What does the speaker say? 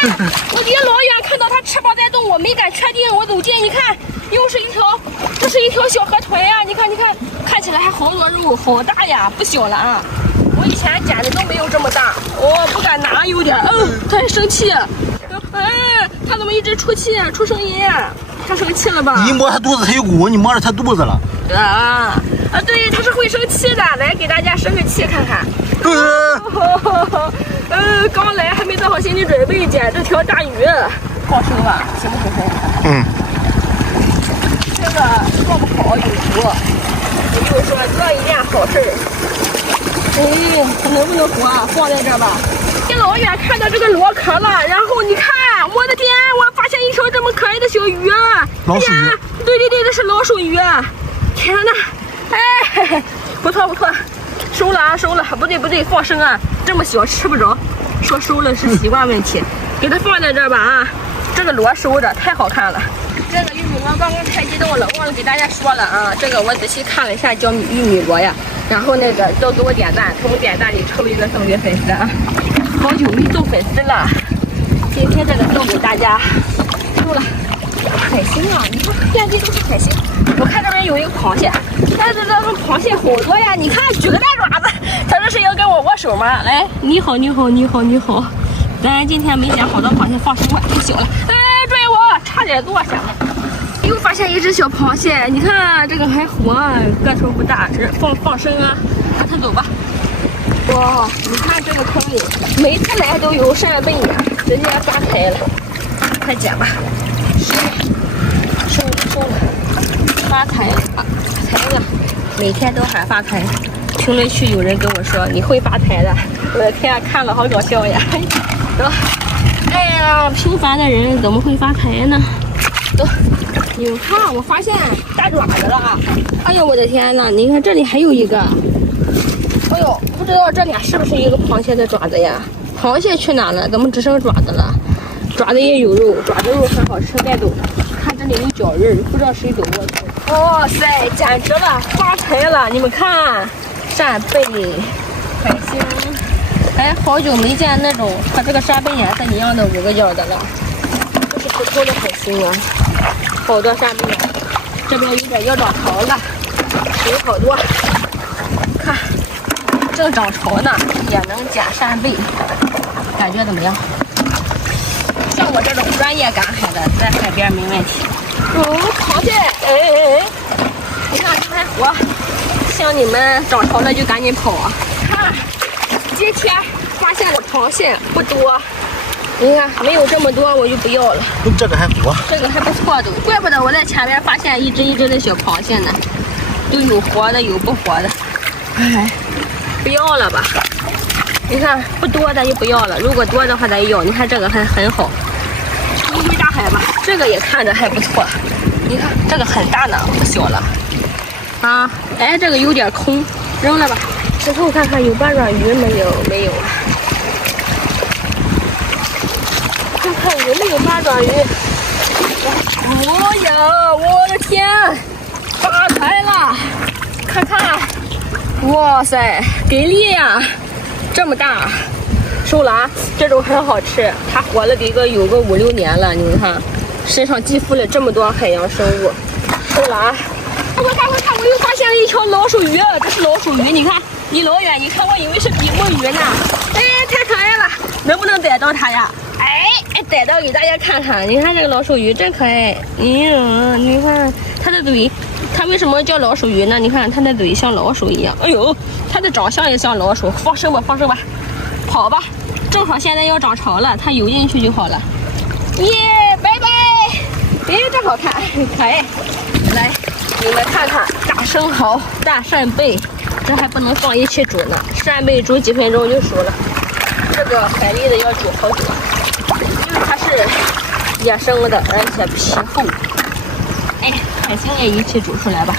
我离老远看到它翅膀在动，我没敢确定，我走近一看，又是一条，这是一条小河豚呀！你看，看起来还好多肉，好大呀，不小了啊！我以前捡的都没有这么大，我不敢拿，有点，它还生气，它怎么一直出气，出声音呀？它生气了吧？你一摸它肚子，它有鼓，你摸着它肚子了。对，它是会生气的，来给大家生个气看看。刚来还没做好心理准备，捡这条大鱼，放生吧，行不行？这个做不好有毒，也就是说做一件好事儿。它能不能活啊？放在这儿吧。你老远看到这个螺壳了，然后你看，我的天，我发现一条这么可爱的小鱼。老鼠鱼。对，这是老鼠鱼。天哪，不错，收了啊，不对，放生啊，这么小吃不着，说收了是习惯问题，给它放在这儿吧啊，这个螺收着，太好看了。这个玉米螺刚刚太激动了，忘了给大家说了啊，这个我仔细看了一下叫玉米螺呀，然后那个都给我点赞，从点赞里抽一个送给粉丝啊，好久没送粉丝了，今天这个送给大家，收了。海星啊，你看遍地都是海星。我看这边有一个螃蟹，但是这个螃蟹好多呀！你看，举个大爪子，它这是要跟我握手吗？来，你好。咱今天没捡好多螃蟹，放生吧，太小了。追我，差点落下了。又发现一只小螃蟹，你看这个还活，个头不大，这放生啊，让它走吧。哇，你看这个坑里，每次来都有扇贝呀，直接发财了，快捡吧。收了，发财了，每天都喊发财。评论区有人跟我说你会发财的，我的天，看了好搞笑呀！走，哎呀，平凡的人怎么会发财呢？走，你们看，我发现大爪子了！哎呦，我的天呐，你看这里还有一个，哎呦，不知道这俩是不是一个螃蟹的爪子呀？螃蟹去哪了？怎么只剩爪子了？爪子也有肉，爪子肉很好吃，带走。看这里有脚印，不知道谁走过去。哇塞，简直了，发财了！你们看，扇贝、海星，好久没见那种和这个扇贝颜色一样的5个角的了。这是普通的海星啊，好多扇贝。这边有点要长潮了，有好多。看，正涨潮呢，也能捡扇贝，感觉怎么样？像我这种专业赶海的，在海边没问题。螃蟹，你看这还活，像你们涨潮了就赶紧跑啊！看，今天发现的螃蟹不多，你看没有这么多我就不要了。这个还活，这个还不错的，怪不得我在前面发现一只的小螃蟹呢，都有活的有不活的。不要了吧？你看不多咱就不要了，如果多的话咱要。你看这个还很好。回大海吧，这个也看着还不错。你看这个很大呢，不小了啊！这个有点空，扔了吧。之后看看有八爪鱼没有？没有啊。看看有没有八爪鱼。哦呀，我的天，发财了！看看，哇塞，给力呀！这么大。收了啊，这种很好吃，它活了有个5、6年了，你们看，身上寄附了这么多海洋生物。收了啊！快，我又发现了一条老鼠鱼，这是老鼠鱼，你看，你老远一看，我以为是比目鱼呢。太可爱了，能不能逮到它呀？逮到给大家看看，你看这个老鼠鱼真可爱。你看它的嘴，它为什么叫老鼠鱼呢？你看它的嘴像老鼠一样，哎呦，它的长相也像老鼠。放生吧，跑吧，正好现在要涨潮了，它游进去就好了。拜拜！真好看，可爱。来，你们看看，大生蚝、大扇贝，这还不能放一起煮呢。扇贝煮几分钟就熟了，这个海蛎子要煮好久，因为它是野生的，而且皮厚。海星也一起煮出来吧。